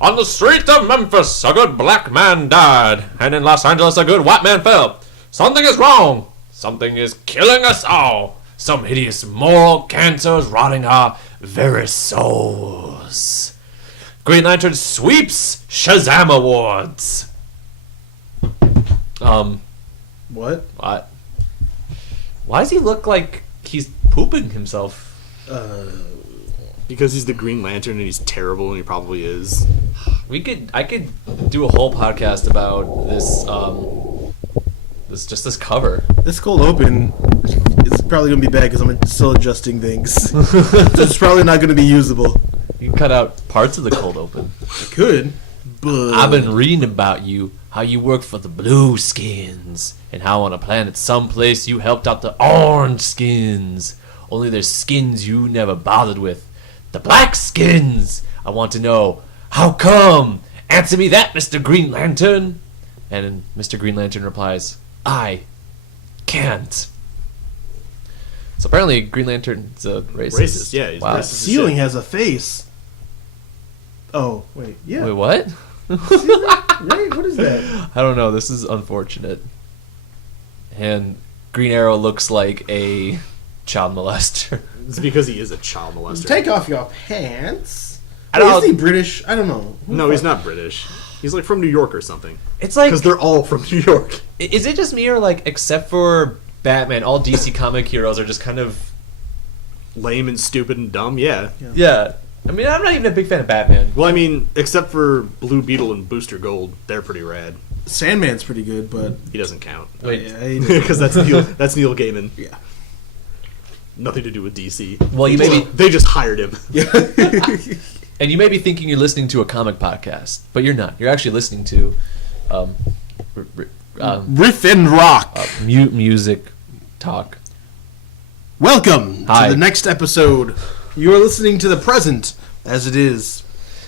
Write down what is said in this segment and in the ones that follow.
On the street of Memphis, a good black man died, and in Los Angeles, a good white man fell. Something is wrong. Something is killing us all. Some hideous moral cancer is rotting our very souls. Green Lantern sweeps Shazam Awards. What? What? Why does he look like he's pooping himself? Because he's the Green Lantern and he's terrible, and he probably is. I could do a whole podcast about this cover. This cold open is probably going to be bad because I'm still adjusting things. So it's probably not going to be usable. You can cut out parts of the cold open. I could, but... I've been reading about you, how you work for the Blue Skins, and how on a planet someplace you helped out the Orange Skins. Only there's skins you never bothered with. The Black Skins! I want to know, how come? Answer me that, Mr. Green Lantern! And Mr. Green Lantern replies, I can't. So apparently Green Lantern's a racist. Racist, yeah. He's Wow. racist as Ceiling shit. has a face. Oh, wait, yeah. Wait, what? Right? What is that? I don't know. This is unfortunate. And Green Arrow looks like a child molester. It's because he is a child molester. Take off your pants. I don't- Is he British? I don't know. No, he's not British. He's like from New York or something. It's like, Because they're all from New York. is it just me or like, except for Batman, all DC comic heroes are just kind of, Lame and stupid and dumb, yeah. yeah. I mean, I'm not even a big fan of Batman. Well, I mean, except for Blue Beetle and Booster Gold, they're pretty rad. Sandman's pretty good, but... He doesn't count. Wait. Because that's Neil Gaiman. Yeah. Nothing to do with DC. Well, you may be, They just hired him. and you may be thinking you're listening to a comic podcast, but you're not. You're actually listening to, Riff and Rock. music talk. Welcome Hi. to the next episode. You are listening to the present as it is.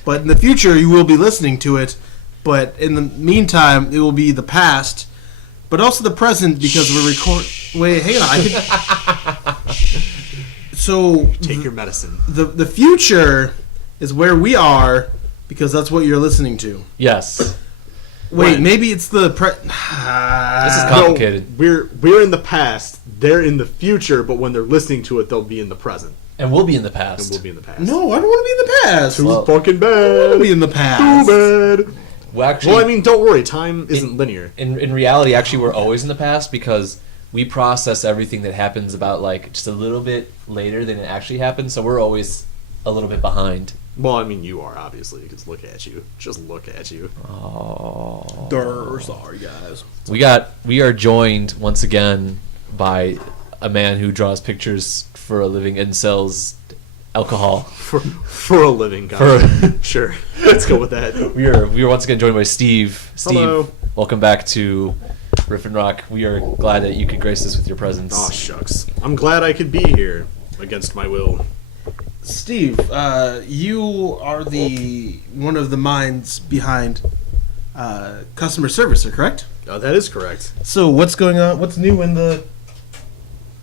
But in the future, you will be listening to it. But in the meantime, it will be the past. But also the present because we're recording... Wait, hang on. So, Take your medicine. the future is where we are because that's what you're listening to. Yes. Wait, When? maybe it's the... This is complicated. No, we're in the past. They're in the future, but when they're listening to it, they'll be in the present. And we'll be in the And past. we'll be in the past. No, I don't want to be in the past. Too Well- fucking I bad. want to be in the past. Too bad. Well, actually, Well, I mean, don't worry. Time isn't linear. in reality, actually, we're always in the past because we process everything that happens about like just a little bit later than it actually happens. So we're always a little bit behind. Well, I mean, you are, obviously, because look at you. Just look at you. Oh, Sorry, guys. we are joined once again by a man who draws pictures for a living and sells alcohol. For a living, guy. Sure. Let's go with that. We are once again joined by Steve. Steve, Hello. welcome back to Riff and Rock. We are glad that you could grace us with your presence. Aw, shucks. I'm glad I could be here against my will. Steve, you are the one of the minds behind customer service, correct? That is correct. So what's going on?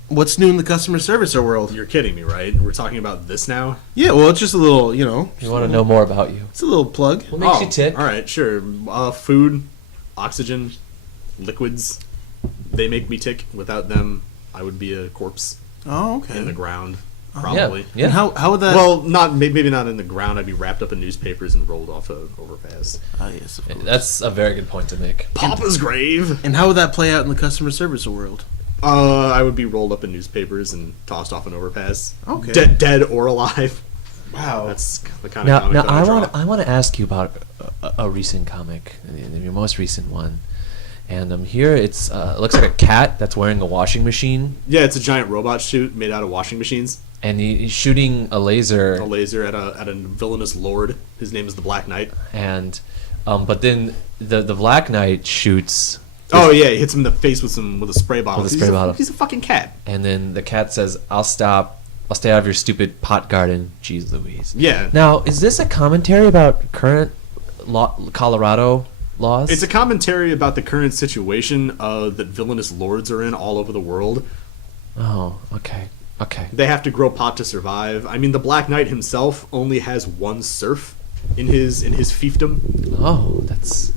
What's new in the customer service world? You're kidding me, right? We're talking about this now? Yeah, well, it's just a little, We want to know more about you. it's a little plug. What makes you tick? All right, sure. Food, oxygen, liquids. They make me tick. Without them, I would be a corpse Oh, in okay. the ground, probably. Yeah. And how would that? Well, maybe not in the ground. I'd be wrapped up in newspapers and rolled off an overpass. yes, of course. That's a very good point to make. Papa's grave. And how would that play out in the customer service world? I would be rolled up in newspapers and tossed off an overpass. Okay. Dead or alive. Wow. That's the kind of Now, comic now that I draw. I want to ask you about a recent comic, your most recent one. And here it looks like a cat that's wearing a washing machine, Yeah, it's a giant robot suit made out of washing machines. and he's shooting a laser. A laser at a villainous lord. His name is the Black Knight. And but then the Black Knight shoots. Oh yeah, he hits him in the face with a spray bottle. With a spray bottle. He's a fucking cat. And then the cat says, I'll stay out of your stupid pot garden, jeez Louise. Yeah. Now, is this a commentary about current Colorado laws? It's a commentary about the current situation that villainous lords are in all over the world. Oh, okay. Okay. They have to grow pot to survive. I mean, the Black Knight himself only has one serf, in his fiefdom. Oh, that's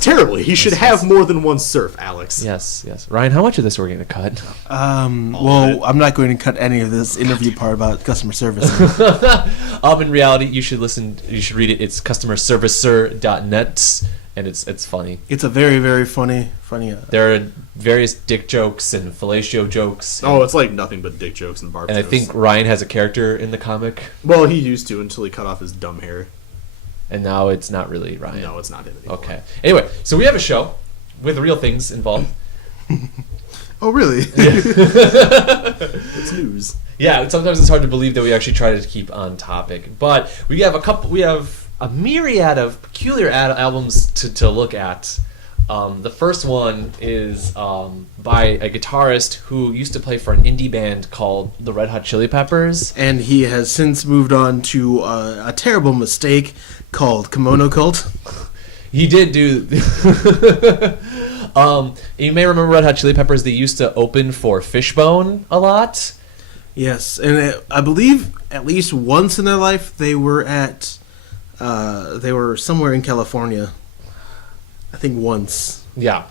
terrible. He should have more than one serf, Alex. yes. Ryan, how much of this are we going to cut? Well, I'm not going to cut any of this interview part about customer service. In reality, you should read it. It's customerservicer.net, and it's funny. It's a very, very funny. There are various dick jokes and fellatio jokes. Oh, it's like nothing but dick jokes and barb and jokes. I think Ryan has a character in the comic, Well, he used to until he cut off his dumb hair. and now it's not really Ryan. No, it's not him anymore. Okay. Anyway, so we have a show with real things involved. Oh, really? It's news. Yeah, sometimes it's hard to believe that we actually try to keep on topic, but we have a myriad of peculiar albums to look at. The first one is by a guitarist who used to play for an indie band called the Red Hot Chili Peppers. And he has since moved on to a terrible mistake called Kimono Cult. He did do... you may remember Red Hot Chili Peppers. They used to open for Fishbone a lot. Yes, and I believe at least once in their life they were somewhere in California. I think once. Yeah.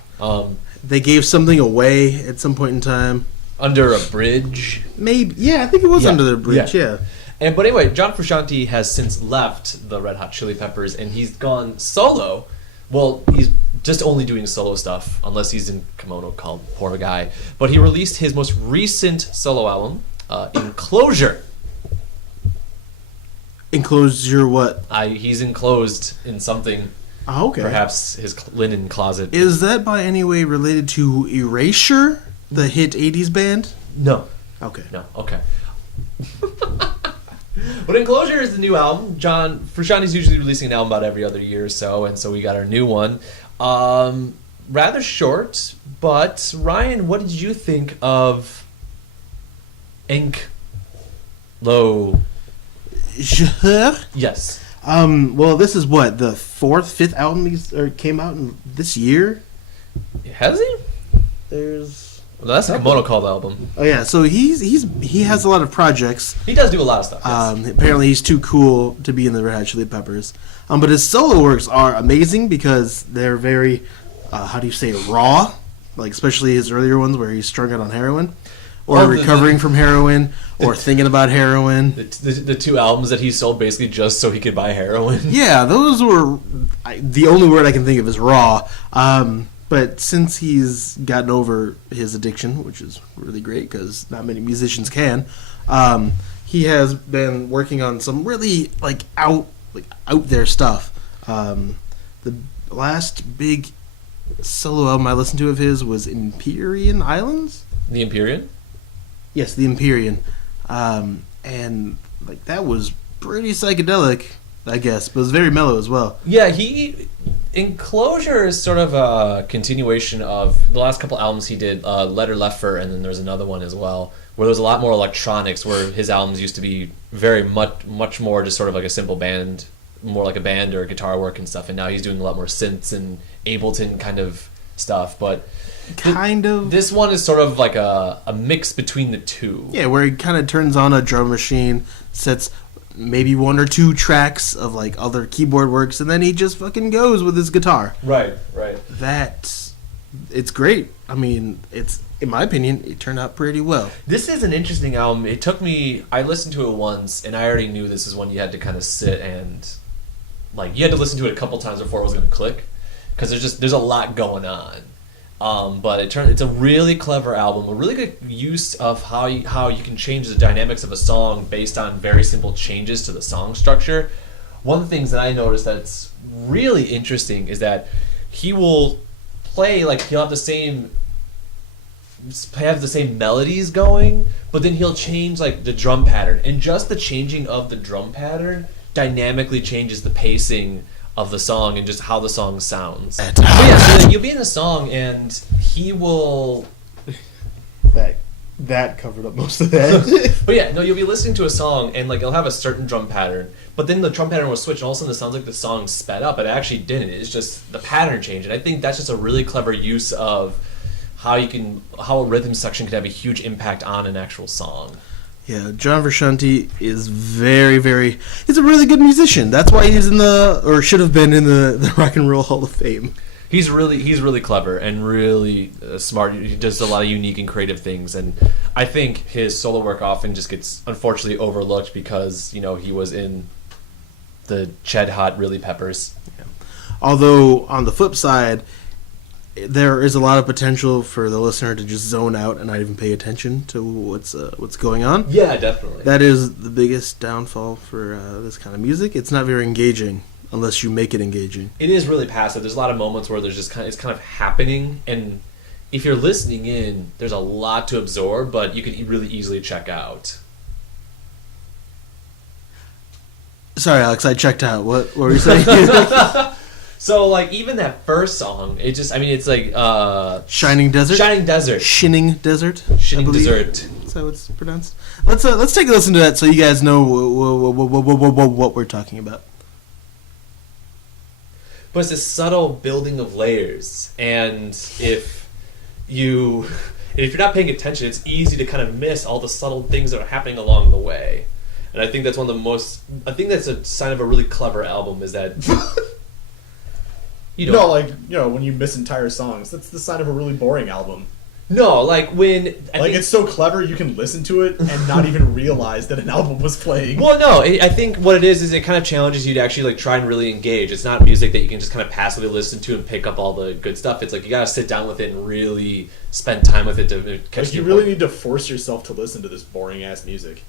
They gave something away at some point in time. Under a bridge. Maybe, yeah, I think it was under the bridge, yeah. But anyway, John Frusciante has since left the Red Hot Chili Peppers, and he's gone solo. Well, he's just only doing solo stuff, unless he's in Kimono Cult, poor guy. But he released his most recent solo album, Enclosure. Enclosure what? He's enclosed in something, Oh, okay. perhaps his linen closet. Is that by any way related to Erasure, the hit 80s band? No. Okay. No, okay. But Enclosure is the new album. John Frusciante's usually releasing an album about every other year or so, and so we got our new one. Rather short, but Ryan, what did you think of Enclosure? Yes. Well, this is what, the fifth album came out this year? Has he? Well, that's a Kimono Cult album. Oh yeah, so he has a lot of projects. He does do a lot of stuff. Yes. Apparently, he's too cool to be in the Red Hot Chili Peppers. But his solo works are amazing because they're very, how do you say, raw. Like especially his earlier ones where he's strung out on heroin, or recovering from heroin, or thinking about heroin. The two albums that he sold basically just so he could buy heroin. Yeah, those were the only word I can think of is raw. But since he's gotten over his addiction, which is really great because not many musicians can, he has been working on some really out there stuff. The last big solo album I listened to of his was Empyrean Islands. The Empyrean? Yes, the Empyrean, and that was pretty psychedelic, I guess, but it was very mellow as well. Yeah, Enclosure is sort of a continuation of the last couple albums he did, Letter Leffer, and then there's another one as well, where there's a lot more electronics, where his albums used to be very much more just sort of like a simple band, more like a band or guitar work and stuff, and now he's doing a lot more synths and Ableton kind of stuff, but... This one is sort of like a mix between the two. Yeah, where he kind of turns on a drum machine, sets maybe one or two tracks of other keyboard works, and then he just fucking goes with his guitar. Right. It's great. I mean, in my opinion, it turned out pretty well. This is an interesting album. It took me... I listened to it once, and I already knew this is one you had to kind of sit and... you had to listen to it a couple times before it was going to click, because there's a lot going on. But it's a really clever album, a really good use of how you can change the dynamics of a song based on very simple changes to the song structure. One of the things that I noticed that's really interesting is that he will play he'll have the same melodies going, but then he'll change the drum pattern, and just the changing of the drum pattern dynamically changes the pacing of the song and just how the song sounds. But yeah, so you'll be in a song and he will... That covered up most of that. But yeah, no, you'll be listening to a song and it'll have a certain drum pattern, but then the drum pattern will switch and all of a sudden it sounds like the song sped up, but it actually didn't. It's just the pattern changed, and I think that's just a really clever use of how a rhythm section can have a huge impact on an actual song. Yeah, John Frusciante is very, very... He's a really good musician. That's why he's in or should have been in the Rock and Roll Hall of Fame. He's really clever and really smart. He does a lot of unique and creative things, and I think his solo work often just gets unfortunately overlooked because he was in the Ched Hot Really Peppers. Yeah. Although on the flip side, there is a lot of potential for the listener to just zone out and not even pay attention to what's going on. Yeah, definitely. That is the biggest downfall for this kind of music. It's not very engaging. Unless you make it engaging. It is really passive. There's a lot of moments where there's just it's kind of happening, and if you're listening in, there's a lot to absorb, but you can really easily check out. Sorry, Alex, I checked out. What were you saying? So, like, even that first song, it's like... Shining Desert? Shining Desert. Shinning Desert? Shinning Desert. That's how it's pronounced. Let's take a listen to that so you guys know what we're talking about. But it's this subtle building of layers, and if you're not paying attention, it's easy to kind of miss all the subtle things that are happening along the way. And I think that's I think that's a sign of a really clever album, is that when you miss entire songs, that's the sign of a really boring album. No, like when... it's so clever you can listen to it and not even realize that an album was playing. Well, no, I think what it is it kind of challenges you to actually try and really engage. It's not music that you can just kind of passively listen to and pick up all the good stuff. It's like you gotta sit down with it and really spend time with it to catch you really need to force yourself to listen to this boring-ass music.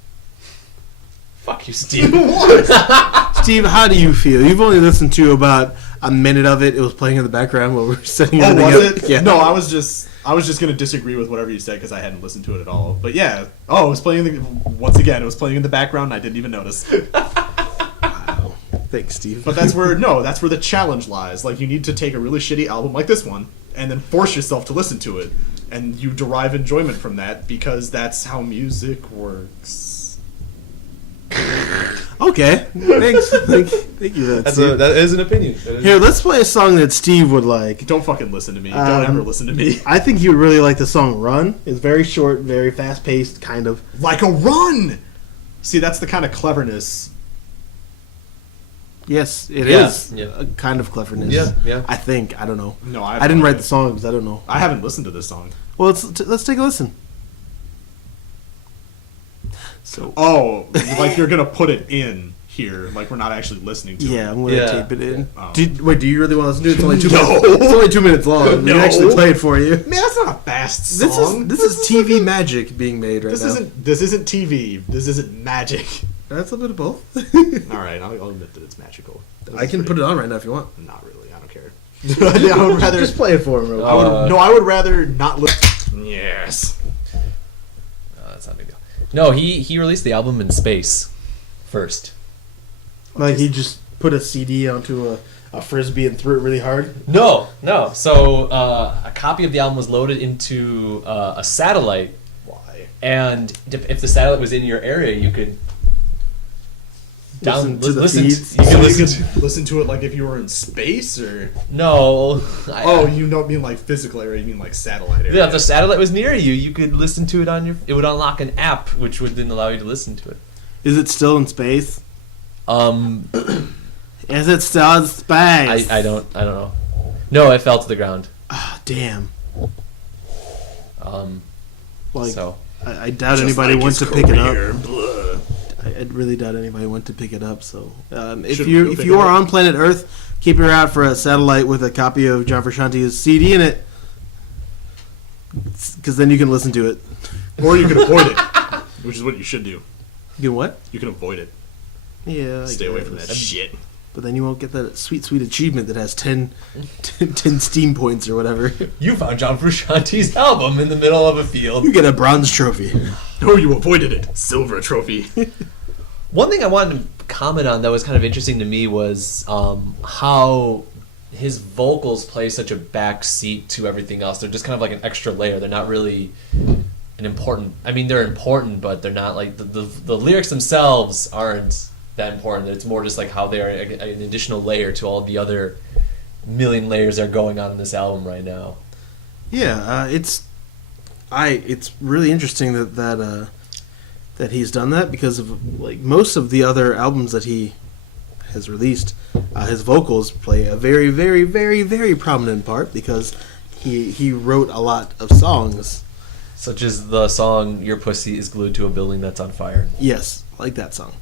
Fuck you, Steve. What? Steve, how do you feel? You've only listened to about a minute of it. It was playing in the background while we were setting everything was up. it? Yeah. No, I was just going to disagree with whatever you said because I hadn't listened to it at all. But yeah, it was playing it was playing in the background and I didn't even notice. Wow. Thanks, Steve. But that's where the challenge lies. Like, you need to take a really shitty album like this one and then force yourself to listen to it. And you derive enjoyment from that because that's how music works. Okay, thanks. Thank you. That is an opinion. Here, let's play a song that Steve would like. Don't fucking listen to me. Don't ever listen to me. I think you would really like the song "Run." It's very short, very fast-paced, kind of. Like a run! See, that's the kind of cleverness. Yes, it is. Yeah. A kind of cleverness. Yeah. I think. I don't know. No, I didn't write the songs. I don't know. I haven't listened to this song. Well, let's take a listen. So, like you're gonna put it in here, like we're not actually listening to it. Yeah, I'm gonna tape it in. Oh. Do you really want to listen to it? It's only 2 No. minutes. It's only 2 minutes long. We can actually play it for you. Man, that's not a fast song. This is TV magic being made right now. This isn't TV. This isn't magic. That's a bit of both. All right, I'll admit that it's magical. I can put it on right now if you want. Not really. I don't care. I would rather just play it for him. I would rather not listen. Yes. That's not a big deal. No, he released the album in space first. Like he just put a CD onto a frisbee and threw it really hard? No. So a copy of the album was loaded into a satellite. Why? And if the satellite was in your area, you could Listen to the listen. feeds. You So could you listen. could listen to it like if you were in space, or No. you don't mean like physical area, you mean like satellite area. Yeah, if the satellite was near you, you could listen to it on your. It would unlock an app, which would then allow you to listen to it. Is it still in space? Is it still in space? I don't know. No, it fell to the ground. Ah, damn. Like, So I doubt Just anybody like went his to pick it up. career. Blah. I really doubt anybody went to pick it up. So, if Shouldn't you go if pick you it are up. on planet Earth, keep your eye out for a satellite with a copy of John Frusciante's CD in it, because then you can listen to it. Or you can avoid it, which is what you should do. You can what? You can avoid it. Yeah. I Stay away from that guess. shit. But then you won't get that sweet achievement that has 10 Steam points or whatever. you found John Frusciante's album in the middle of a field. You get a bronze trophy. Oh, you avoided it. Silver trophy. One thing I wanted to comment on that was kind of interesting to me was how his vocals play such a back seat to everything else. They're just kind of like an extra layer. They're not really an important... I mean, they're important, but they're not like... The lyrics themselves aren't that important. It's more just like how they're an additional layer to all the other million layers that are going on in this album right now. Yeah, it's really interesting that that he's done that because of like most of the other albums that he has released, his vocals play a very, very, very, very prominent part because he wrote a lot of songs. Such as the song "Your Pussy Is Glued to a Building That's on Fire." Yes, I like that song.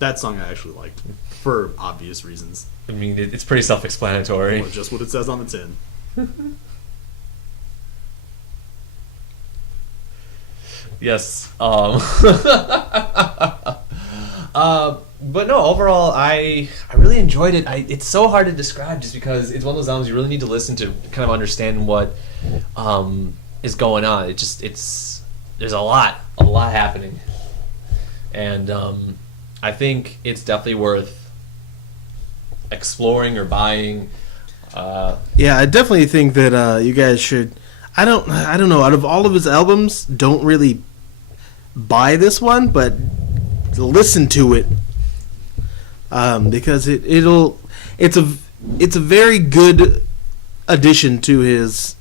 That song I actually liked for obvious reasons. I mean, it's pretty self-explanatory. Or just what it says on the tin. Yes. But no, overall, I really enjoyed it. It's so hard to describe just because it's one of those albums you really need to listen to kind of understand what is going on. There's a lot happening, and I think it's definitely worth exploring or buying. Yeah, I definitely think that you guys should. I don't know. Out of all of his albums, don't really buy this one, but listen to it because it's a very good addition to his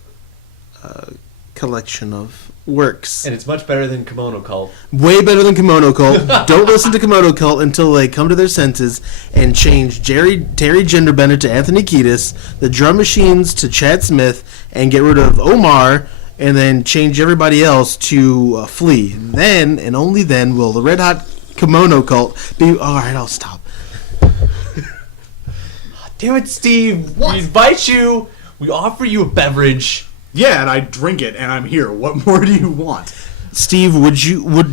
collection of works. And it's much better than Kimono Cult. Way better than Kimono Cult. Don't listen to Kimono Cult until they come to their senses and change Terry Genderbender to Anthony Kiedis, the drum machines to Chad Smith, and get rid of Omar, and then change everybody else to Flea. Then, and only then, will the Red Hot Kimono Cult be... Alright, I'll stop. Damn it, Steve. What? We invite you. We offer you a beverage. Yeah, and I drink it, and I'm here. What more do you want? Steve,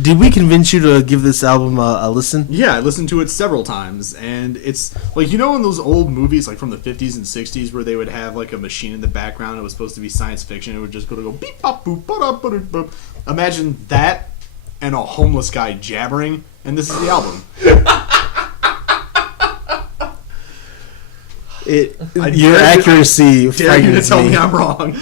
did we convince you to give this album a listen? Yeah, I listened to it several times, and it's like, you know, in those old movies, like from the 50s and 60s, where they would have like a machine in the background. It was supposed to be science fiction. It would just go beep bop boop ba da ba da boop. Imagine that and a homeless guy jabbering, and this is the album. Your accuracy Dare you to frightens tell me me. I'm wrong?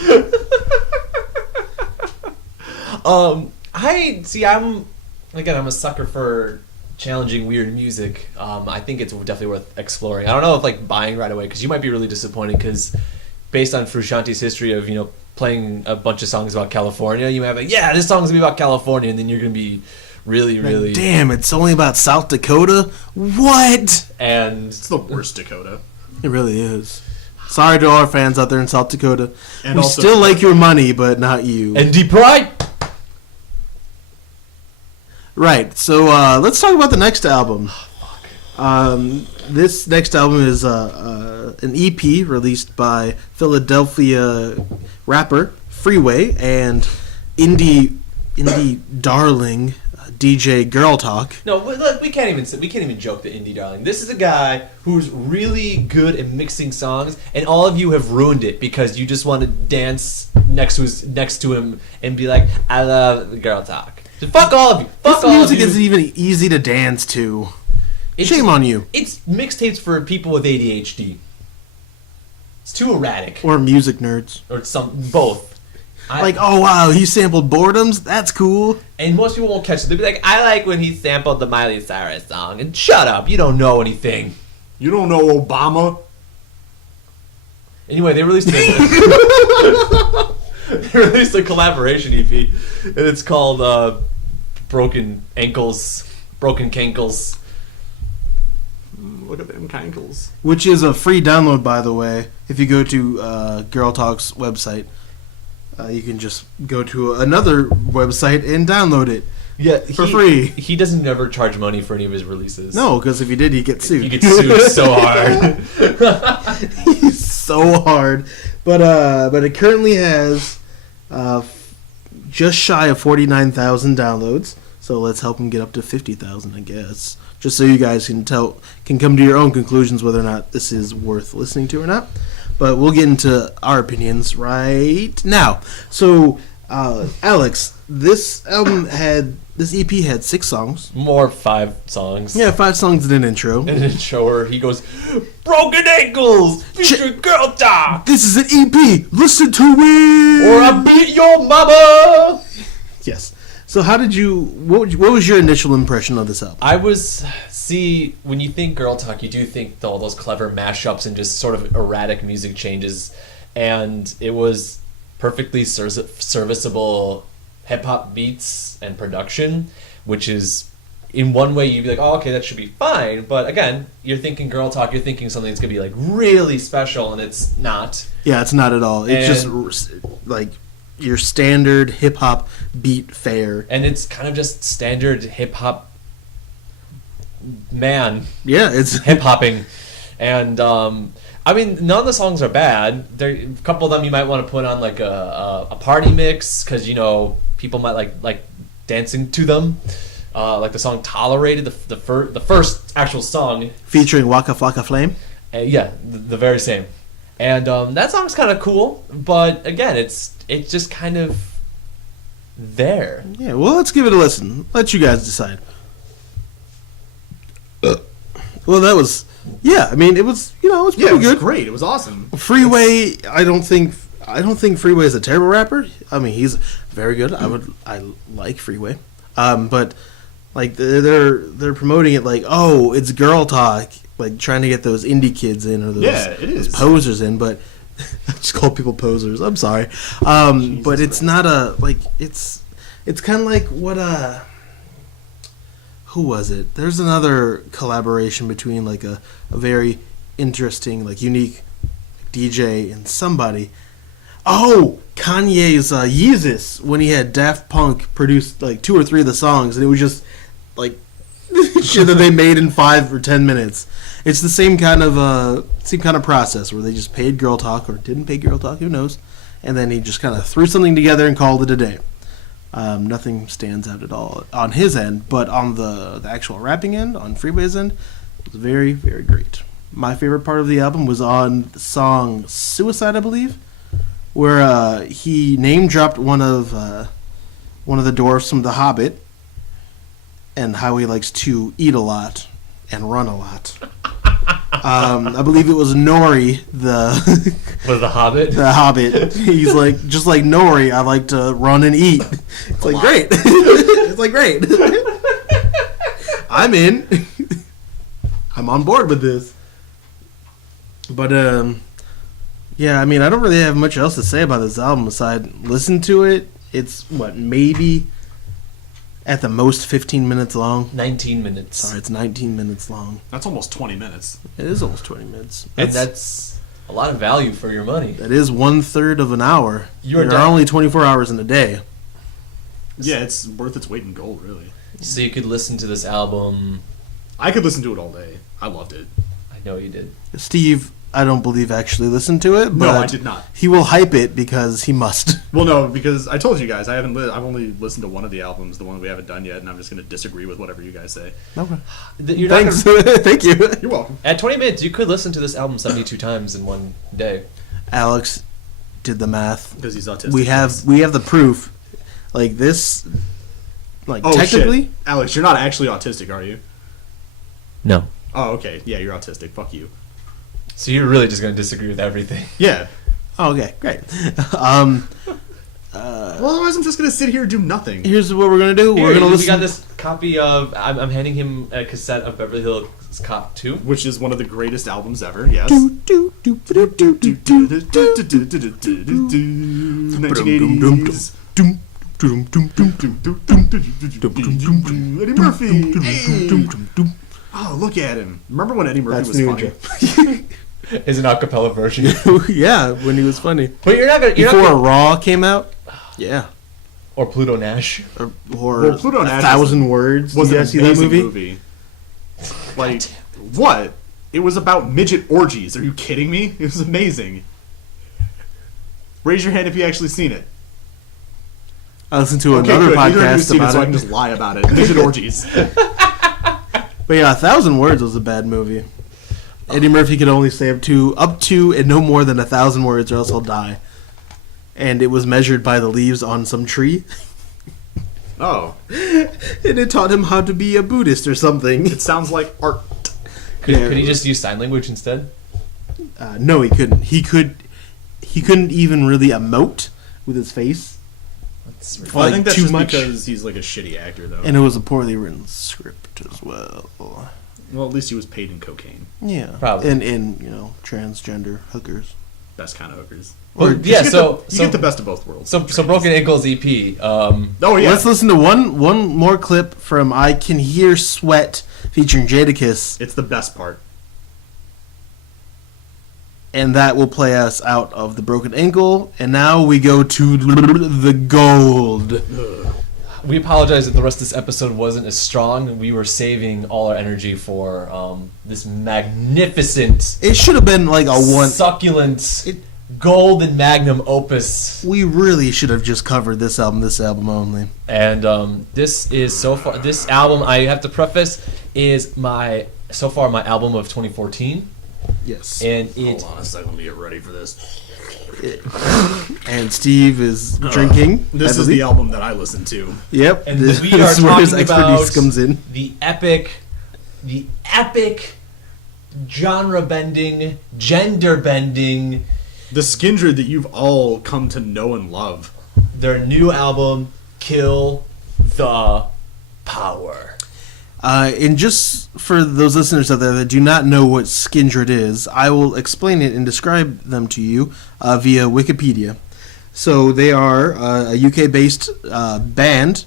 I'm a sucker for challenging weird music. I think it's definitely worth exploring. I don't know if like buying right away, because you might be really disappointed, because based on Frusciante's history of, you know, playing a bunch of songs about California, you have like, yeah, this song's gonna be about California, and then you're gonna be really Damn, it's only about South Dakota? What? and It's the worst Dakota. It really is. Sorry to all our fans out there in South Dakota. And We also- still like your money, but not you. Deep Pride. Right, so let's talk about the next album. This next album is an EP released by Philadelphia rapper Freeway and indie darling DJ Girl Talk. No, look, we can't even joke the indie darling. This is a guy who's really good at mixing songs, and all of you have ruined it because you just want to dance next to him and be like, "I love Girl Talk." So fuck all of you. Fuck This all music of you. isn't even easy to dance to. It's- Shame on you. It's mixtapes for people with ADHD. It's too erratic, Or music nerds. or both. Like, oh wow, he sampled Boredoms? That's cool. And most people won't catch it. They'll be like, "I like when he sampled the Miley Cyrus song." And shut up, you don't know anything. You don't know Obama? Anyway, they released a collaboration EP, and it's called Broken Cankles. Look at them cankles. Which is a free download, by the way. If you go to Girl Talk's website, you can just go to another website and download it. Yeah, for free. He doesn't ever charge money for any of his releases. No, because if he did, he'd get sued. He gets sued so hard. He's so hard. But it currently has just shy of 49,000 downloads. So let's help him get up to 50,000, I guess. Just so you guys can come to your own conclusions whether or not this is worth listening to or not. But we'll get into our opinions right now. So, Alex, this EP had 6 songs. More 5 songs. Yeah, 5 songs and an intro. And an intro where he goes, "Broken ankles, feature Girl Talk, This is an EP. Listen to it. or I beat your mama." Yes. So how did what was your initial impression of this album? When you think Girl Talk, you do think all those clever mashups and just sort of erratic music changes, and it was perfectly serviceable hip-hop beats and production, which is, in one way, you'd be like, oh, okay, that should be fine. But again, you're thinking girl talk, you're thinking something that's going to be like really special, and it's not. Yeah, it's not at all. It's just like your standard hip-hop beat fare. And it's kind of just standard hip-hop man. Yeah, it's hip-hopping. And, I mean, none of the songs are bad. A couple of them you might want to put on like a party mix, because, you know, people might like dancing to them. Like the song "Tolerated," the first actual song featuring Waka Flocka Flame. Yeah, the very same. And that song's kind of cool, but again, it's just kind of there. Yeah, well, let's give it a listen. Let you guys decide. Well, that was, yeah. I mean, it was, it was pretty good. It was great. It was awesome. Freeway, I don't think Freeway is a terrible rapper. I mean, he's very good. I like Freeway, but like they're promoting it like, oh, it's girl talk, like trying to get those indie kids in or those posers in, but I just call people posers. I'm sorry, but it's not a like it's kind of like what who was it? There's another collaboration between like a very interesting, like unique DJ and somebody. Oh, Kanye's Yeezus, when he had Daft Punk produce like 2 or 3 of the songs, and it was just like shit that they made in 5 or 10 minutes. It's the same kind of process where they just paid girl talk or didn't pay girl talk, who knows? And then he just kind of threw something together and called it a day. Nothing stands out at all on his end, but on the actual rapping end, on Freeway's end, it was very, very great. My favorite part of the album was on the song "Suicide," I believe, where he name dropped one of the dwarfs from The Hobbit, and how he likes to eat a lot and run a lot. I believe it was Nori, Was the Hobbit? The Hobbit. He's like, just like Nori, I like to run and eat. It's like, great. It's like, great. I'm in. I'm on board with this. But, yeah, I mean, I don't really have much else to say about this album aside listen to it. It's, maybe at the most 15 minutes long? 19 minutes. Sorry, it's 19 minutes long. That's almost 20 minutes. It is almost 20 minutes. And that's a lot of value for your money. That is 1/3 of an hour. There are only 24 hours in a day. Yeah, it's worth its weight in gold, really. So you could listen to this album. I could listen to it all day. I loved it. I know you did. Steve, I don't believe actually listened to it, but no, I did not. He will hype it because he must. Well, no, because I told you guys I've only listened to one of the albums, the one we haven't done yet, and I'm just going to disagree with whatever you guys say. Okay. Thanks. Thank you. You're welcome. At 20 minutes, you could listen to this album 72 times in one day. Alex did the math. Because he's autistic. We have the proof. Like this, technically, shit. Alex, you're not actually autistic, are you? No. Oh, okay. Yeah, you're autistic. Fuck you. So you're really just going to disagree with everything? Yeah. Oh, okay, great. Well, otherwise I'm just going to sit here and do nothing. Here's what we're going to do. We're going to listen. We got this copy of... I'm handing him a cassette of Beverly Hills Cop 2. Which is one of the greatest albums ever, yes. 1980s. Eddie Murphy! Hey. Oh, look at him. Remember when Eddie Murphy was funny? Is an acapella version. Yeah, when he was funny. But you're not gonna before Raw came out. Yeah. Or Pluto Nash. Or Pluto Nash 1,000 Words. Was you an guys see that movie? Like, what? It was about midget orgies. Are you kidding me? It was amazing. Raise your hand if you actually seen it. I listened to another podcast about it, so I can just lie about it. Midget orgies. But yeah, 1,000 Words was a bad movie. Eddie Murphy could only say up to and no more than 1,000 words or else he'll die. And it was measured by the leaves on some tree. Oh. And it taught him how to be a Buddhist or something. It sounds like art. Could he just use sign language instead? No, he couldn't. He couldn't even really emote with his face. Well, I think that's just because he's like a shitty actor, though. And it was a poorly written script as well. Well, at least he was paid in cocaine. Yeah, probably. And transgender hookers. best kind of hookers. Well, You yeah, get so you get the best of both worlds. so Broken Ankles EP. Oh yeah. Let's listen to one more clip from I Can Hear Sweat featuring Jadakiss, It's the best part. and that will play us out of the Broken Ankle. And now we go to the gold. We apologize that the rest of this episode wasn't as strong. We were saving all our energy for this magnificent, It should have been like a one. succulent, golden magnum opus. We really should have just covered this album only. And this is so far. This album, I have to preface, is my album of 2014. Yes. And it. Hold on a second, let me get ready for this. And Steve is drinking. This is the album that I listen to. Yep. And this we are is where his talking expertise about comes in. the epic, genre-bending, gender-bending, The Skindred that you've all come to know and love. their new album, Kill the Power. And just for those listeners out there that do not know what Skindred is, I will explain it and describe them to you via Wikipedia. So they are a UK-based band.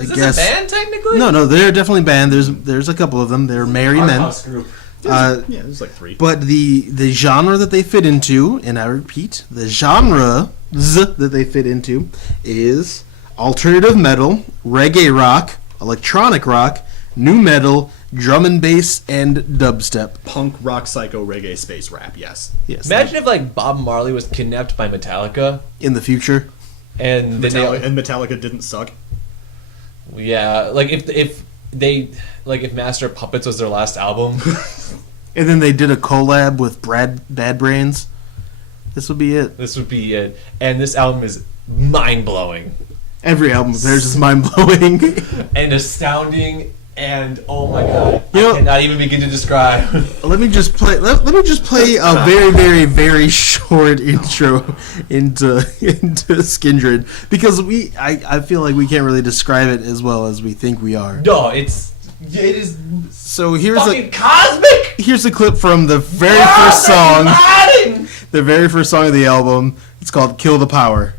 Is this a band, technically? No, they're definitely a band. There's a couple of them. They're married men. House group. Yeah, there's like 3. But the genre that they fit into, and I repeat, the genres that they fit into is alternative metal, reggae rock, electronic rock, new metal, drum and bass, and dubstep. Punk, rock, psycho, reggae, space rap, yes. Yes. Imagine if like Bob Marley was kidnapped by Metallica, In the future. and then And Metallica didn't suck. like if Master of Puppets was their last album. And then they did a collab with Bad Brains. This would be it. This would be it. And this album is mind-blowing Every album of theirs is mind-blowing. and astounding and, oh my god, You know- I cannot even begin to describe. Let me just play a very, very, very short intro into Skindred, because I feel like we can't really describe it as well as we think we are. No, it is So here's fucking cosmic! here's a clip from the very first song, the very first song of the album. It's called "Kill the Power."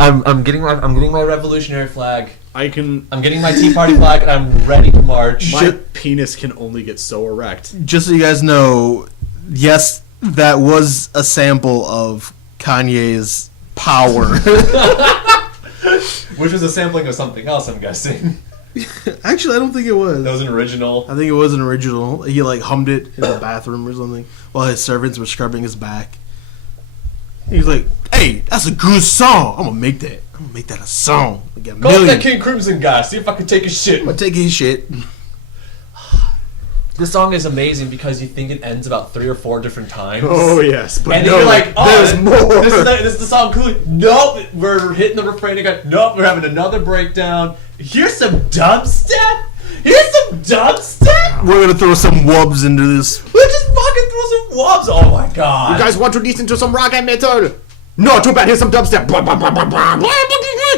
I'm getting my revolutionary flag. I'm getting my Tea Party flag, and I'm ready to march. My penis can only get so erect. Just so you guys know, yes, that was a sample of Kanye's "Power." Which was a sampling of something else, I'm guessing. Actually, I don't think it was. That was an original. I think it was an original. He like hummed it in the bathroom or something while his servants were scrubbing his back. He was like, "Hey, that's a good song. I'm gonna make that. I'm gonna make that a song. I got a Call up that million. King Crimson guy, see if I can take his shit. I'm gonna take his shit." This song is amazing because you think it ends about 3 or 4 different times. Oh yes, but And no, then you're like, oh, there's more. This is the song cool. Nope, we're hitting the refrain again. Nope, we're having another breakdown. Here's some dubstep. We're gonna throw some wubs into this. Let's just fucking throw some wobs. Oh my god. You guys want to listen to some rock and metal? No, too bad. Here's some dubstep.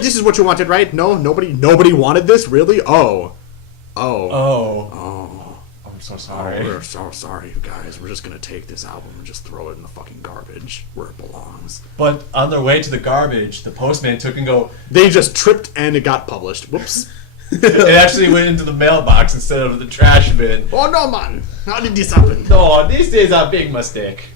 This is what you wanted, right? No, nobody wanted this, really? Oh. I'm so sorry. We're so sorry, you guys. We're just gonna take this album and just throw it in the fucking garbage where it belongs. But on their way to the garbage, the postman took and go. They just tripped and it got published. Whoops. It actually went into the mailbox instead of the trash bin. Oh no, man! How did this happen? No, these days are a big mistake.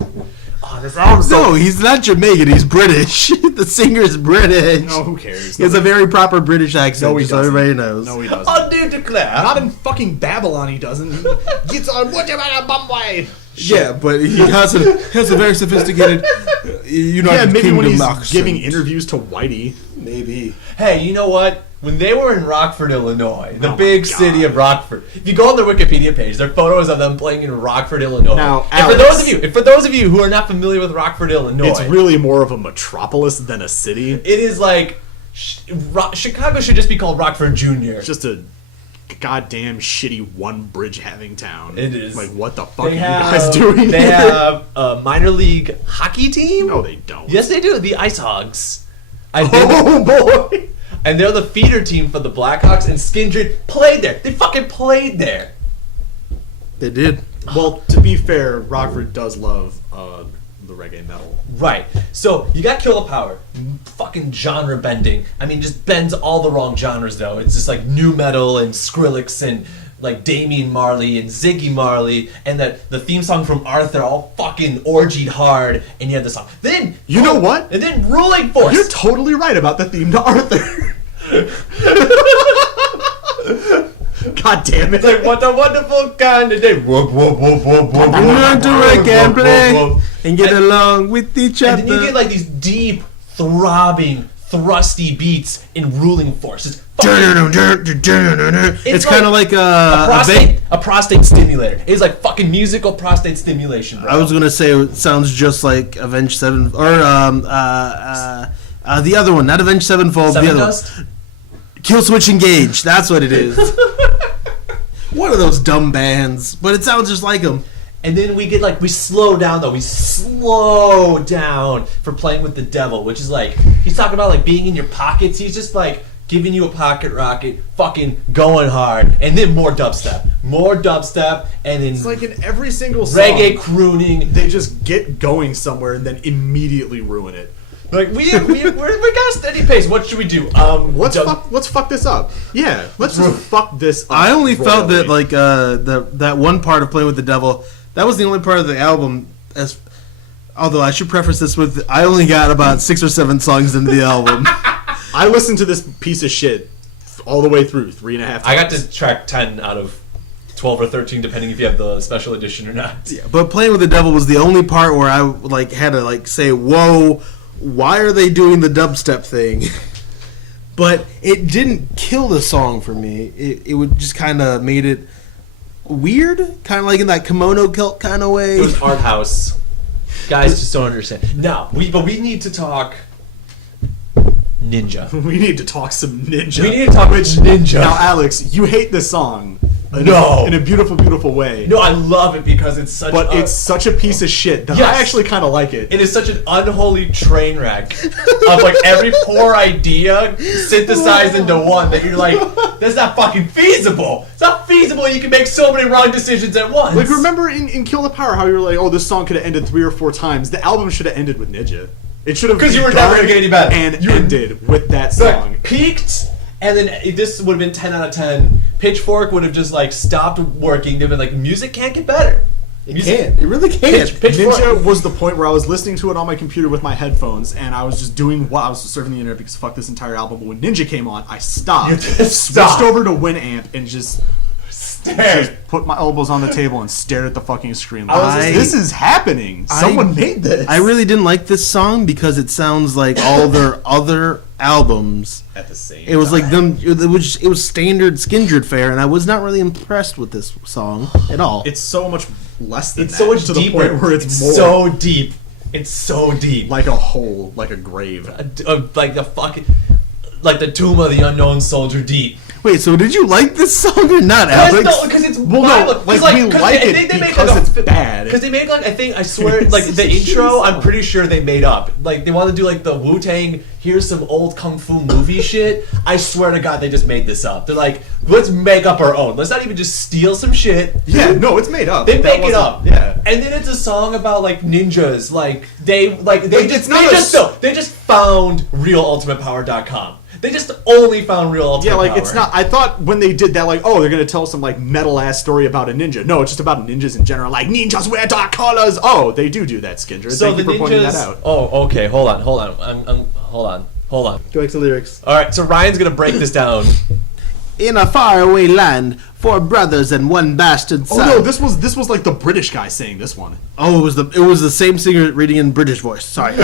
Oh, this album's so. No, he's not Jamaican. He's British. The singer's British. No, who cares? He has a very proper British accent, No, he just so doesn't. everybody knows. No, he doesn't. I do declare. Not in fucking Babylon, he doesn't. Gets on whatever Bombay. Yeah, but he has a very sophisticated United Yeah, maybe Kingdom when he's accent. giving interviews to Whitey. Maybe. Hey, you know what? When they were in Rockford, Illinois, the Oh my big God. city of Rockford, if you go on their Wikipedia page, there are photos of them playing in Rockford, Illinois. Now, and for Alex- those of you who are not familiar with Rockford, Illinois, It's really more of a metropolis than a city. it is like Chicago should just be called Rockford Junior. It's just a goddamn shitty one bridge having town. It is. Like, what the fuck They are have, you guys doing They here? have a minor league hockey team. No, they don't. Yes, they do. The Ice Hogs. I've been Oh boy! And they're the feeder team for the Blackhawks, and Skindred played there. They fucking played there. They did. Well, to be fair, Rockford does love the reggae metal. Right. So you got Kill the Power, fucking genre bending. I mean, just bends all the wrong genres though. It's just like new metal and Skrillex and like Damian Marley and Ziggy Marley, and the theme song from Arthur, all fucking orgied hard. And you have the song. Then you know what? And then Ruling Force. You're totally right about the theme to Arthur. God damn it! It's like, what a wonderful kind of day. Whoop, whoop, whoop, whoop, whoop, Learn to work and play and get along with each other. And then you get like these deep, throbbing, thrusty beats in Ruling Force. It's kind of like a prostate stimulator. It's like fucking musical prostate stimulation, bro. I was gonna say it sounds just like Avenged Seven or the other one, not Avenged Sevenfold. The other one. Kill Switch Engage. That's what it is. One of those dumb bands, but it sounds just like them. And then we slow down though. We slow down for Playing with the Devil, which is like, he's talking about like being in your pockets. He's just like giving you a pocket rocket, fucking going hard. And then more dubstep, and then it's like in every single song, reggae crooning. They just get going somewhere and then immediately ruin it. Like we got a steady pace. What should we do? Let's fuck this up. Yeah, let's just fuck this up. I only felt that like that one part of Playing with the Devil, that was the only part of the album. Although I should preface this with, I only got about 6 or 7 songs into the album. I listened to this piece of shit all the way through 3.5 times. I got to track 10 out of 12 or 13, depending if you have the special edition or not. Yeah, but Playing with the Devil was the only part where I like had to like say, "Whoa, why are they doing the dubstep thing?" But it didn't kill the song for me. It would just kind of made it weird, kind of like in that kimono kilt kind of way. It was art house. Guys just don't understand. Now, we need to talk Ninja. We need to talk some Ninja. We need to talk Ninja. Now, Alex, you hate this song. In a beautiful, beautiful way. No, I love it because it's such. But it's such a piece of shit that I actually kind of like it. It is such an unholy train wreck of like every poor idea synthesized into one that you're like, that's not fucking feasible. It's not feasible. You can make so many wrong decisions at once. Like, remember in Kill the Power how you were like, oh, this song could have ended 3 or 4 times. The album should have ended with Ninja. It should have, because you were never gonna get any better. And ended with that song. Like, peaked. And then this would have been 10 out of 10. Pitchfork would have just like stopped working. They've been like, music can't get better. It can't. It really can't. Ninja was the point where I was listening to it on my computer with my headphones, and I was just doing what I was surfing the internet because fuck this entire album. But when Ninja came on, I stopped, switched over to Winamp, and just put my elbows on the table and stared at the fucking screen. Like, this is happening. Someone made this. I really didn't like this song because it sounds like all their other albums at the same. It was like them. It was standard Skindred fare, and I was not really impressed with this song at all. It's so much less than it's so much to deeper. The point where it's more so deep. It's so deep, like a hole, like a grave, like the fucking, like the tomb of the unknown soldier deep. Wait, so did you like this song or not, Alex? No, because it's we like it because it's bad. Because they made I swear, like the intro, I'm pretty sure they made up. Like they want to do like the Wu-Tang, here's some old kung fu movie shit. I swear to God, they just made this up. They're like, let's make up our own. Let's not even just steal some shit. Yeah, no, it's made up. They make it up. Yeah, and then it's a song about like ninjas. They just found realultimatepower.com. They just only found Real Ultimate Power. Yeah, like, it's not... I thought when they did that, like, oh, they're going to tell some, like, metal-ass story about a ninja. No, it's just about ninjas in general. Like, ninjas wear dark colors! Oh, they do that, Skindred. So Thank you for pointing that out. Oh, okay, hold on. Hold on. Go back to lyrics. Alright, so Ryan's going to break this down. In a faraway land, 4 brothers and 1 bastard son. Oh, no, this was like the British guy saying this one. Oh, it was the same singer reading in British voice. Sorry.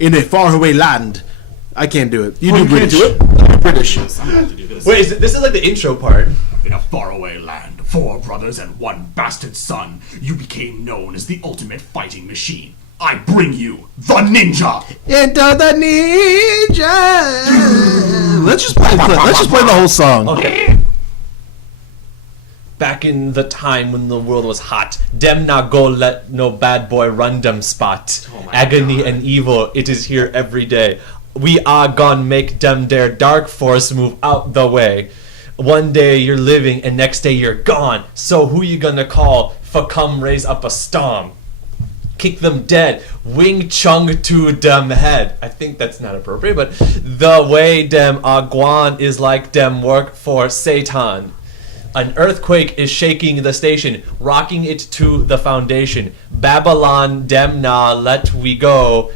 In a faraway land... I can't do it. You do British. Can't do it? I'm British. I'm gonna have to do this. Wait, this is like the intro part. In a faraway land, 4 brothers and 1 bastard son, you became known as the ultimate fighting machine. I bring you the ninja. Enter the ninja. Let's just play the whole song. Okay. Back in the time when the world was hot, dem not go let no bad boy run dem spot. Agony God. and evil, it is here every day. We are gonna make them their dark force move out the way. One day you're living and next day you're gone. So who you gonna call? for come raise up a storm. Kick them dead, Wing Chung to dem head. I think that's not appropriate, but the way dem Guan is like dem work for Satan. An earthquake is shaking the station, rocking it to the foundation. Babylon dem na let we go.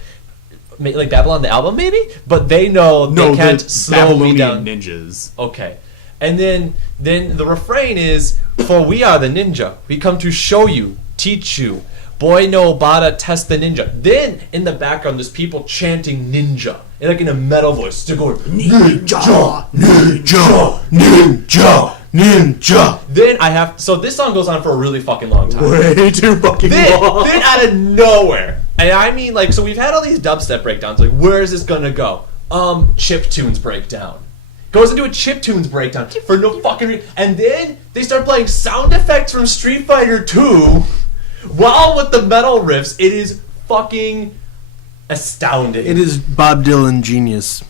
Like Babylon the album, maybe? But they know they can't slow me down. Ninjas. Okay. And then the refrain is, for we are the ninja. We come to show you, teach you. Boy no bada test the ninja. Then in the background there's people chanting ninja. Like in a metal voice. They're going ninja, ninja, ninja, ninja. Then so this song goes on for a really fucking long time. Way too fucking long. Then out of nowhere. And I mean like, so we've had all these dubstep breakdowns. Like, where is this gonna go? Chiptunes breakdown. Goes into a chiptunes breakdown for no fucking reason. And then they start playing sound effects from Street Fighter 2. While with the metal riffs, it is fucking astounding. It is Bob Dylan genius.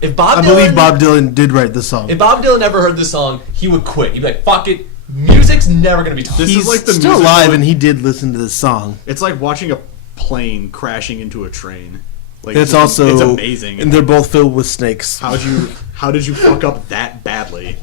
I believe Bob Dylan did write this song. If Bob Dylan ever heard this song, he would quit. He'd be like, fuck it. Music's never going to be taught. He's like still alive and he did listen to this song. It's like watching a plane crashing into a train. Like, it's amazing. And they're both filled with snakes. How did you fuck up that badly?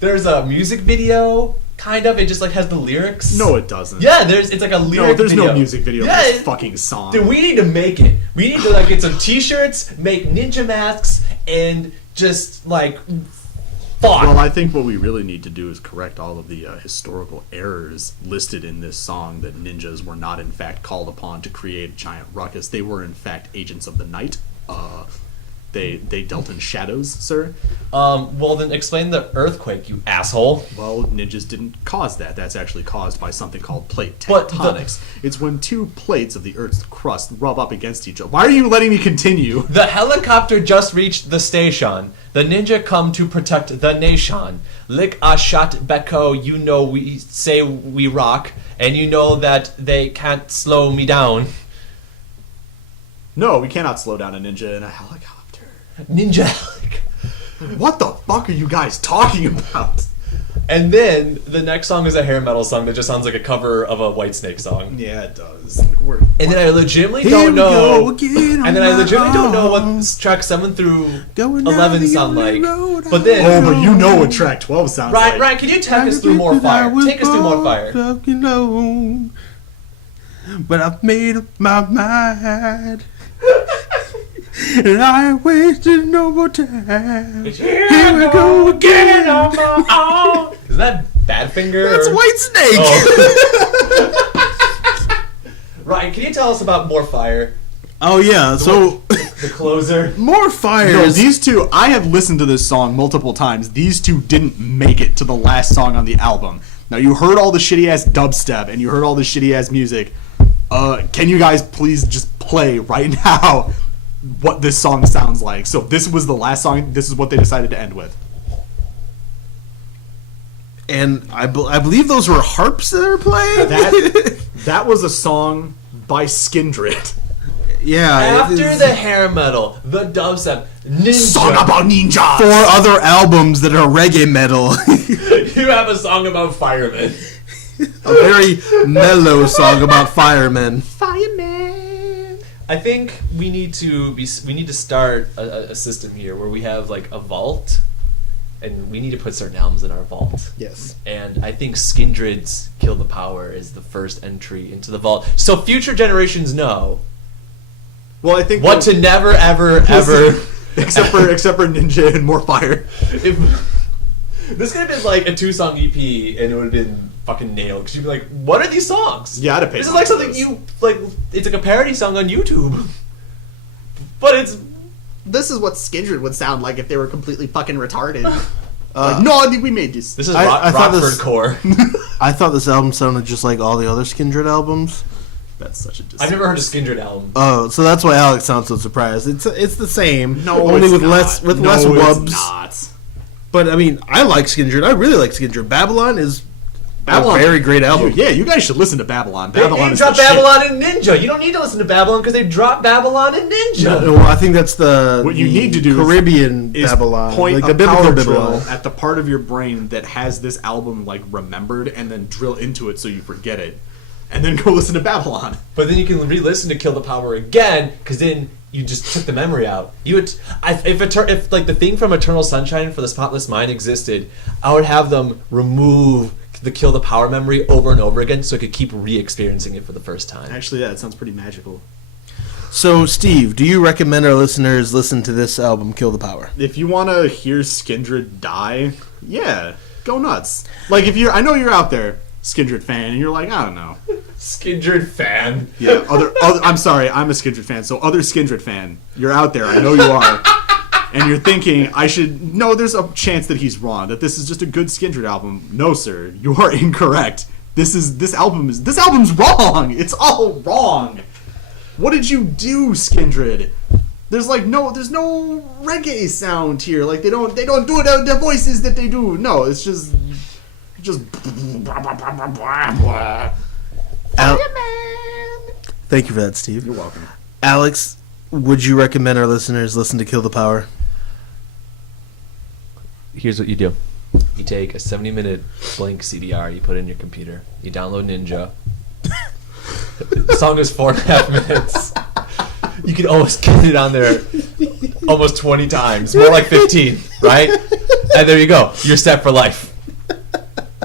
There's a music video. Kind of, it just like has the lyrics. No, it doesn't. Yeah, it's like a lyric. No, there's video. no music video for this fucking song. Dude, we need to make it. We need to like get some T-shirts, make ninja masks, and just like fuck. Well, I think what we really need to do is correct all of the historical errors listed in this song. That ninjas were not in fact called upon to create a giant ruckus. They were in fact agents of the night. They dealt in shadows, sir. Well, then explain the earthquake, you asshole. Well, ninjas didn't cause that. That's actually caused by something called plate tectonics. It's when two plates of the Earth's crust rub up against each other. Why are you letting me continue? The helicopter just reached the station. The ninja come to protect the nation. Lick a shot, Beko, you know we say we rock, and you know that they can't slow me down. No, we cannot slow down a ninja in a helicopter. Ninja. What the fuck are you guys talking about? And then the next song is a hair metal song that just sounds like a cover of a Whitesnake song. Yeah, it does. And then I legitimately don't know. What track 7 through 11 sound like. But then, but you know what track 12 sounds like. Ryan, can you take us through more fire? Take us through more fire. But I've made up my mind. And I ain't wasted no more time. Here we go again on my own. Is that Badfinger? That's Whitesnake. Oh. Ryan, can you tell us about More Fire? Oh yeah, the closer. More Fire. No, these two, I have listened to this song multiple times. These two didn't make it to the last song on the album. Now, you heard all the shitty ass dubstep and you heard all the shitty ass music. Can you guys please just play right now what this song sounds like? So this was the last song. This is what they decided to end with. And I believe those were harps that are playing. That was a song by Skindred. Yeah. After the hair metal, the dubstep, ninja. Song about ninjas. 4 other albums that are reggae metal. You have a song about firemen. A very mellow song about firemen. Firemen. I think we need to start a system here where we have like a vault, and we need to put certain albums in our vault. Yes. And I think Skindred's "Kill the Power" is the first entry into the vault, so future generations know. Well, I think what to never ever except for Ninja and More Fire. This could have been like a 2-song EP, and it would have been fucking nailed. Because you'd be like, "What are these songs?" Yeah, I'd have paid. This is like something you like. It's like a parody song on YouTube, but it's. This is what Skindred would sound like if they were completely fucking retarded. No, we made this. This is Rockford core. I thought this album sounded just like all the other Skindred albums. That's such a. I've never heard a Skindred album. Oh, so that's why Alex sounds so surprised. It's the same. No, only it's with not. less wubs. It's not. But I mean, I like Skindred. I really like Skindred. Babylon is Babylon, very great album. Yeah, you guys should listen to Babylon. They Babylon is dropped the shit. Babylon and Ninja. You don't need to listen to Babylon because they dropped Babylon and Ninja. No, well, I think that's What you need to do Caribbean is Babylon, point like a the biblical power Babylon. drill at the part of your brain that has this album like remembered, and then drill into it so you forget it, and then go listen to Babylon. But then you can re-listen to Kill the Power again, because then you just took the memory out. If like the thing from Eternal Sunshine for the Spotless Mind existed, I would have them remove the Kill the Power memory over and over again, so I could keep re-experiencing it for the first time. Actually, yeah, it sounds pretty magical. So, Steve, do you recommend our listeners listen to this album, Kill the Power? If you want to hear Skindred die, yeah, go nuts. Like I know you're out there, Skindred fan, and you're like, I don't know. Skindred fan. Yeah, I'm sorry, I'm a Skindred fan. So other Skindred fan, you're out there. I know you are, and you're thinking I should. No, there's a chance that he's wrong. That this is just a good Skindred album. No, sir, you are incorrect. This album's wrong. It's all wrong. What did you do, Skindred? There's no reggae sound here. Like they don't do the voices that they do. No, it's just. Thank you for that, Steve. You're welcome. Alex, would you recommend our listeners listen to Kill the Power? Here's what you do. You take a 70-minute blank CDR, you put it in your computer, you download Ninja. The song is 4.5 minutes. You can almost get it on there almost 20 times, more like 15, right? And there you go. You're set for life.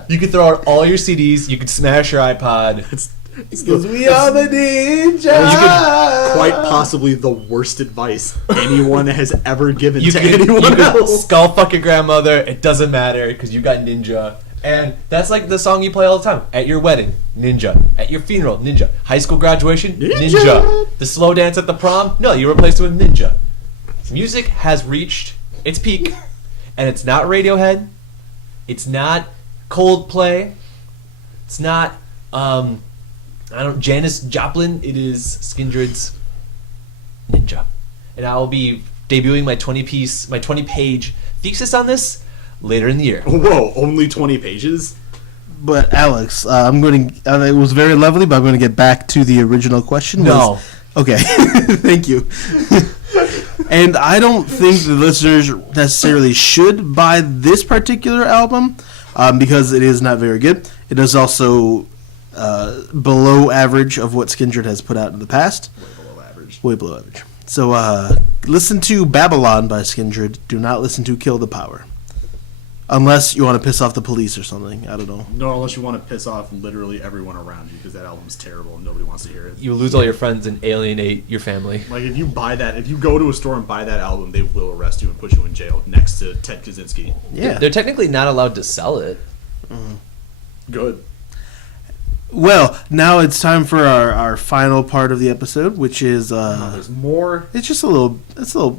You can throw out all your CDs. You can smash your iPod. Because we are the ninja. You could quite possibly the worst advice anyone has ever given to anyone else. Skull fuck your grandmother. It doesn't matter because you got Ninja. And that's like the song you play all the time. At your wedding, Ninja. At your funeral, Ninja. High school graduation, Ninja. The slow dance at the prom, no, you replaced it with Ninja. Music has reached its peak, and it's not Radiohead. It's not Coldplay. It's not Janis Joplin. It is Skindred's Ninja. And I will be debuting my 20-page thesis on this later in the year. Whoa, only 20 pages? But Alex, it was very lovely, but I'm going to get back to the original question. No. Okay, thank you. And I don't think the listeners necessarily should buy this particular album because it is not very good. It is also below average of what Skindred has put out in the past. Way below average. So listen to Babylon by Skindred. Do not listen to Kill the Power. Unless you want to piss off the police or something. I don't know. No, unless you want to piss off literally everyone around you because that album's terrible and nobody wants to hear it. You lose all your friends and alienate your family. Like if you go to a store and buy that album, they will arrest you and put you in jail next to Ted Kaczynski. Yeah. They're technically not allowed to sell it. Good. Well, now it's time for our final part of the episode, which is There's more. it's just a little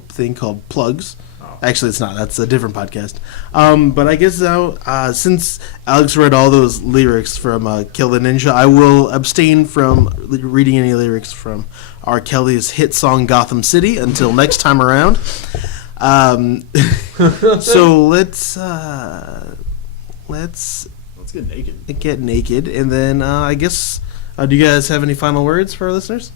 thing called plugs. Oh. Actually, it's not. That's a different podcast. But I guess now, since Alex read all those lyrics from Kill the Ninja, I will abstain from reading any lyrics from R. Kelly's hit song Gotham City until next time around. So let's get naked. Get naked, and then I guess, do you guys have any final words for our listeners?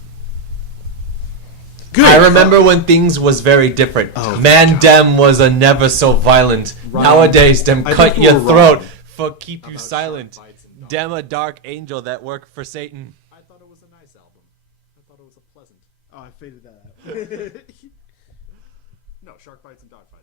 Good. I remember when things was very different. Dem was a never so violent. Ryan, Nowadays, dem cut you your were throat wrong for keep you silent. Dem a dark angel that work for Satan. I thought it was a nice album. I thought it was a pleasant. Oh, I faded that out. No, shark bites and dog fights.